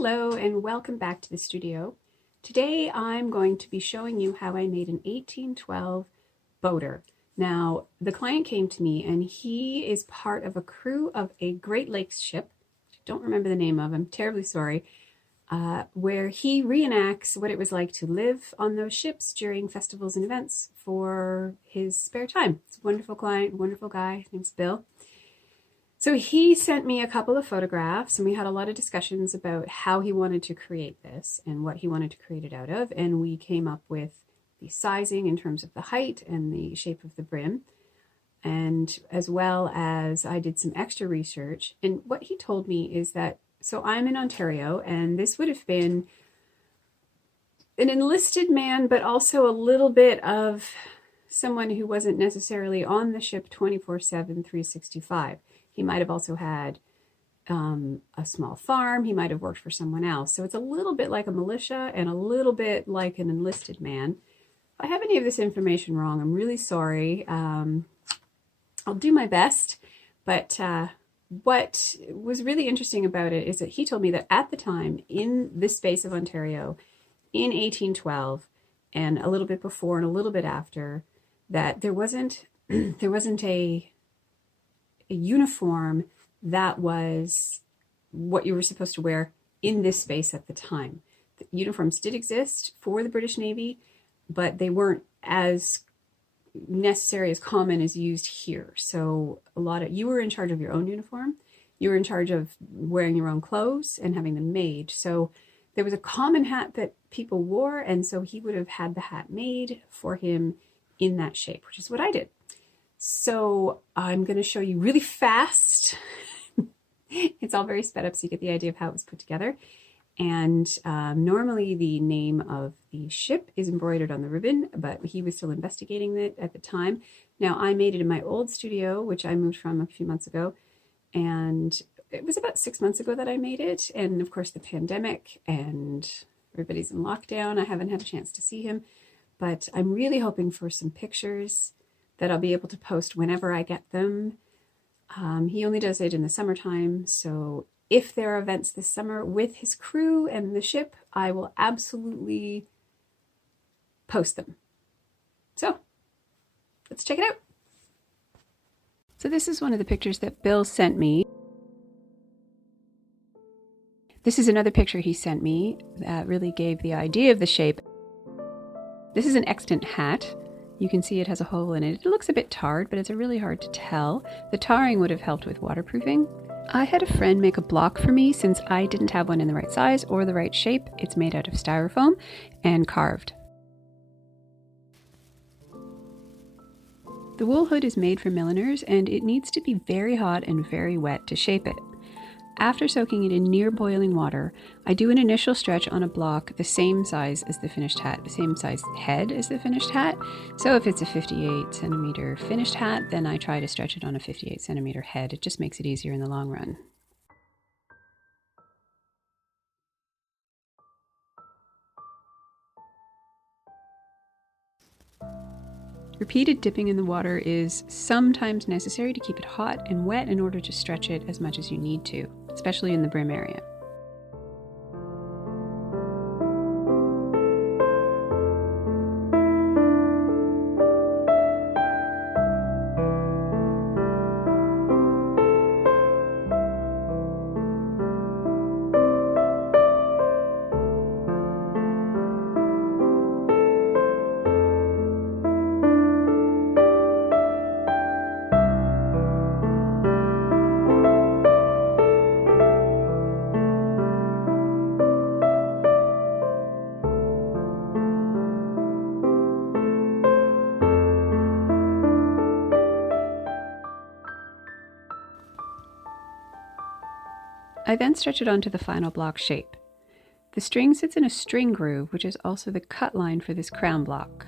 Hello and welcome back to the studio. Today I'm going to be showing you how I made an 1812 boater. Now the client came to me and he is part of a crew of a Great Lakes ship. I don't remember the name of, I'm terribly sorry, where he reenacts what it was like to live on those ships during festivals and events for his spare time. It's a wonderful client, wonderful guy, his name's Bill. So he sent me a couple of photographs and we had a lot of discussions about how he wanted to create this and what he wanted to create it out of. And we came up with the sizing in terms of the height and the shape of the brim. And as well as I did some extra research. And what he told me is that, so I'm in Ontario and this would have been an enlisted man, but also a little bit of someone who wasn't necessarily on the ship 24/7, 365. He might have also had a small farm. He might have worked for someone else. So it's a little bit like a militia and a little bit like an enlisted man. If I have any of this information wrong, I'm really sorry. I'll do my best. But what was really interesting about it is that he told me that at the time in this space of Ontario in 1812 and a little bit before and a little bit after, that there wasn't a uniform that was what you were supposed to wear in this space at the time. The uniforms did exist for the British Navy, but they weren't as necessary, as common as used here. So you were in charge of your own uniform. You were in charge of wearing your own clothes and having them made. So there was a common hat that people wore, and so he would have had the hat made for him in that shape, which is what I did. So I'm going to show you really fast. It's all very sped up so you get the idea of how it was put together. And normally the name of the ship is embroidered on the ribbon, but he was still investigating it at the time. Now I made it in my old studio, which I moved from a few months ago. And it was about 6 months ago that I made it. And of course the pandemic and everybody's in lockdown. I haven't had a chance to see him, but I'm really hoping for some pictures that I'll be able to post whenever I get them. He only does it in the summertime, so if there are events this summer with his crew and the ship, I will absolutely post them. So let's check it out. So this is one of the pictures that Bill sent me. This is another picture he sent me that really gave the idea of the shape. This is an extant hat. You can see it has a hole in it. It looks a bit tarred, but it's really hard to tell. The tarring would have helped with waterproofing. I had a friend make a block for me since I didn't have one in the right size or the right shape. It's made out of styrofoam and carved. The wool hood is made from milliners and it needs to be very hot and very wet to shape it. After soaking it in near boiling water, I do an initial stretch on a block the same size as the finished hat, the same size head as the finished hat. So if it's a 58 centimeter finished hat, then I try to stretch it on a 58 centimeter head. It just makes it easier in the long run. Repeated dipping in the water is sometimes necessary to keep it hot and wet in order to stretch it as much as you need to, especially in the brim area. I then stretch it onto the final block shape. The string sits in a string groove, which is also the cut line for this crown block.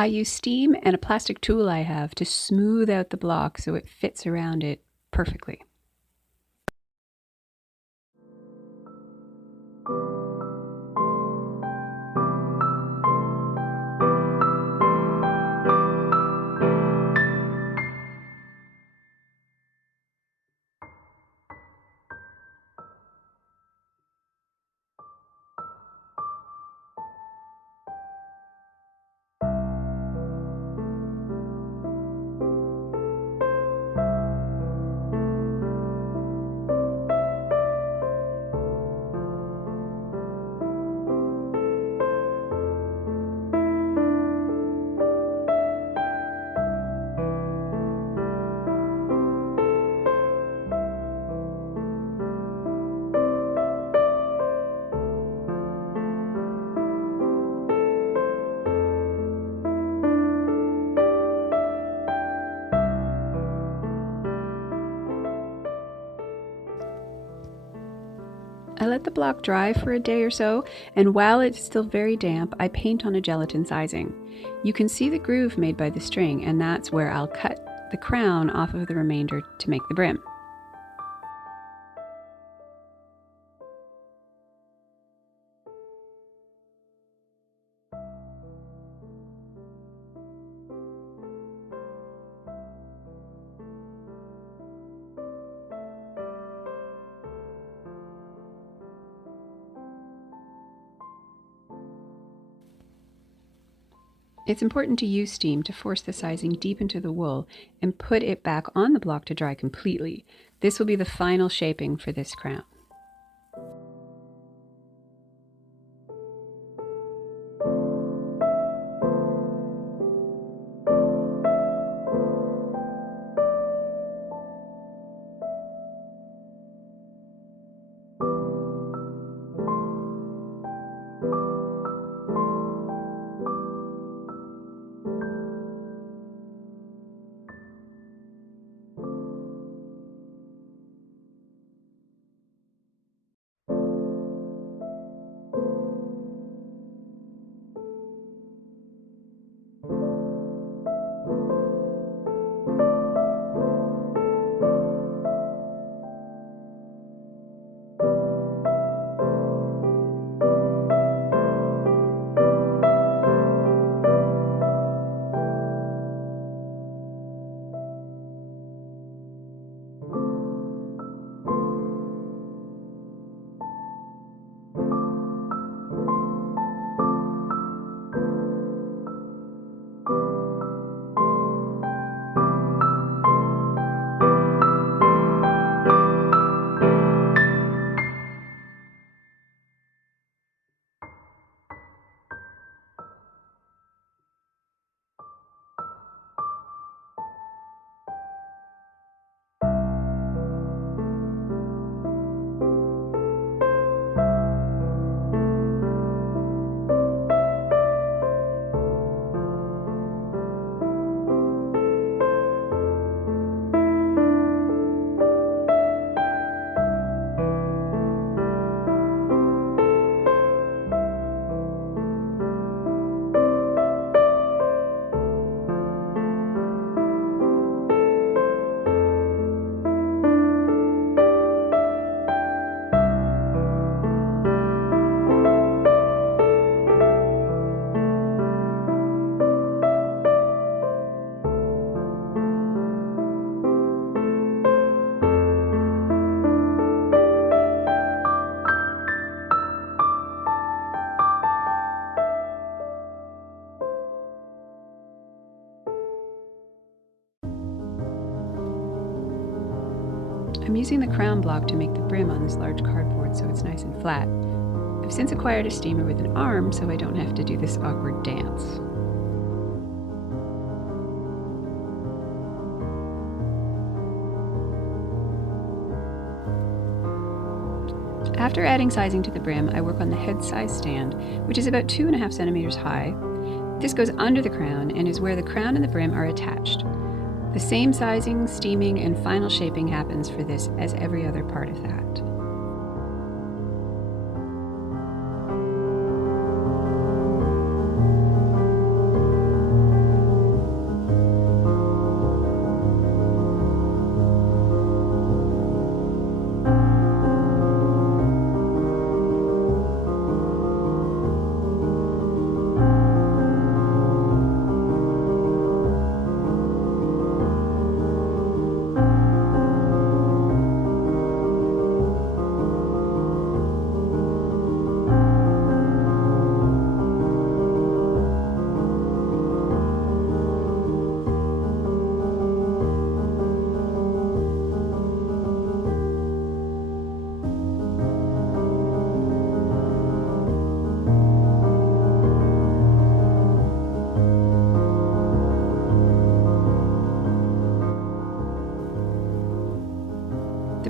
I use steam and a plastic tool I have to smooth out the block so it fits around it perfectly. I let the block dry for a day or so, and while it's still very damp, I paint on a gelatin sizing. You can see the groove made by the string, and that's where I'll cut the crown off of the remainder to make the brim. It's important to use steam to force the sizing deep into the wool and put it back on the block to dry completely. This will be the final shaping for this crown. I'm using the crown block to make the brim on this large cardboard so it's nice and flat. I've since acquired a steamer with an arm so I don't have to do this awkward dance. After adding sizing to the brim, I work on the head size stand, which is about 2.5 centimeters high. This goes under the crown and is where the crown and the brim are attached. The same sizing, steaming, and final shaping happens for this as every other part of that.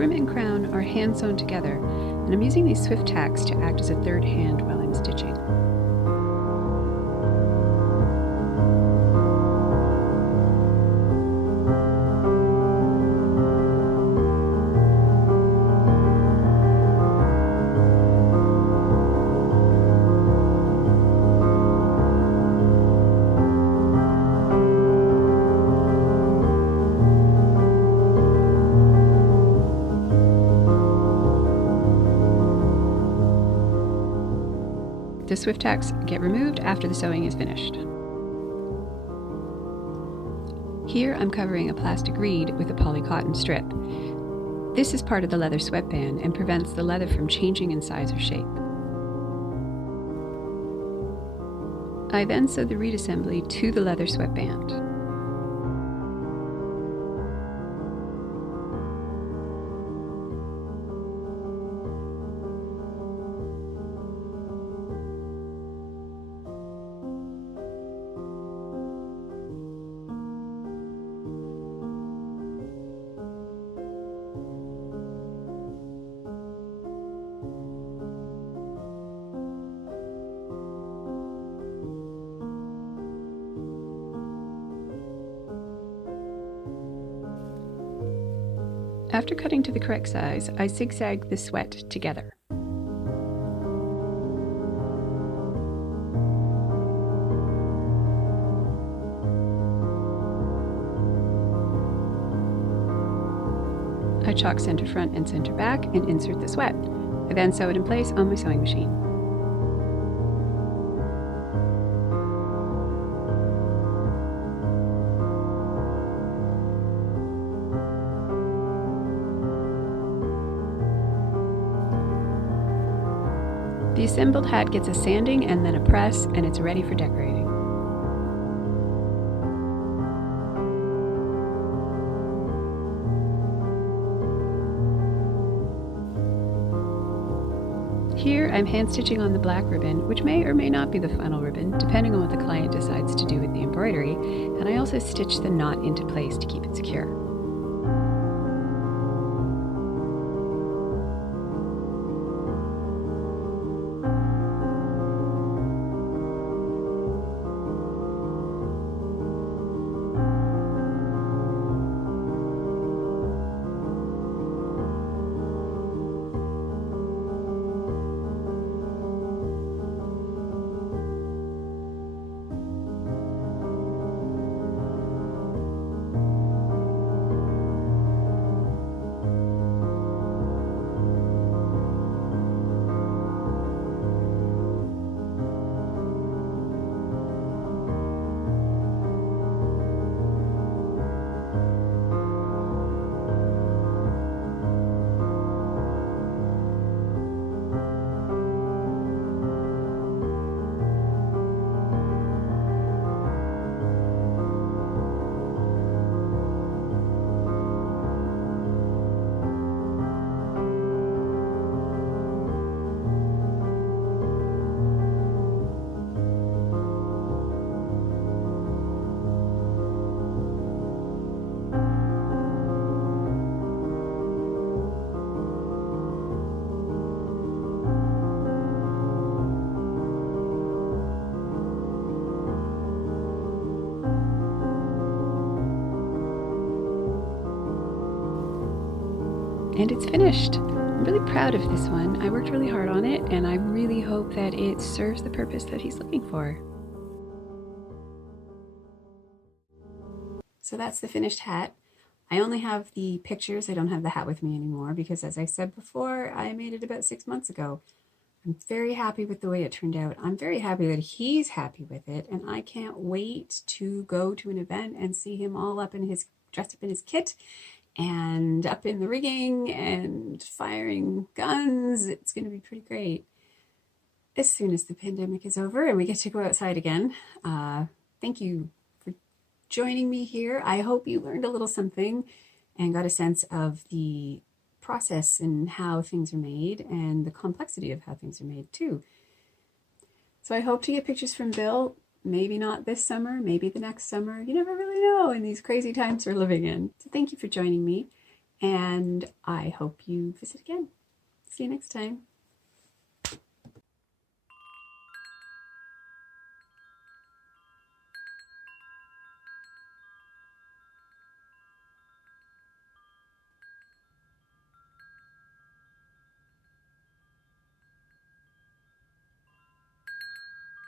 brim and crown are hand sewn together, and I'm using these swift tacks to act as a third hand while I'm stitching. The swift tacks get removed after the sewing is finished. Here I'm covering a plastic reed with a poly cotton strip. This is part of the leather sweatband and prevents the leather from changing in size or shape. I then sew the reed assembly to the leather sweatband. After cutting to the correct size, I zigzag the sweat together. I chalk center front and center back and insert the sweat. I then sew it in place on my sewing machine. The assembled hat gets a sanding and then a press, and it's ready for decorating. Here I'm hand stitching on the black ribbon, which may or may not be the final ribbon, depending on what the client decides to do with the embroidery, and I also stitch the knot into place to keep it secure. And it's finished. I'm really proud of this one. I worked really hard on it, and I really hope that it serves the purpose that he's looking for. So that's the finished hat. I only have the pictures. I don't have the hat with me anymore because, as I said before, I made it about 6 months ago. I'm very happy with the way it turned out. I'm very happy that he's happy with it, and I can't wait to go to an event and see him all up in his, dressed up in his kit and up in the rigging and firing guns. It's going to be pretty great as soon as the pandemic is over and we get to go outside again. Thank you for joining me here. I hope you learned a little something and got a sense of the process and how things are made and the complexity of how things are made too. So I hope to get pictures from Bill. Maybe not this summer, maybe the next summer. You never really know in these crazy times we're living in. So thank you for joining me, and I hope you visit again. See you next time.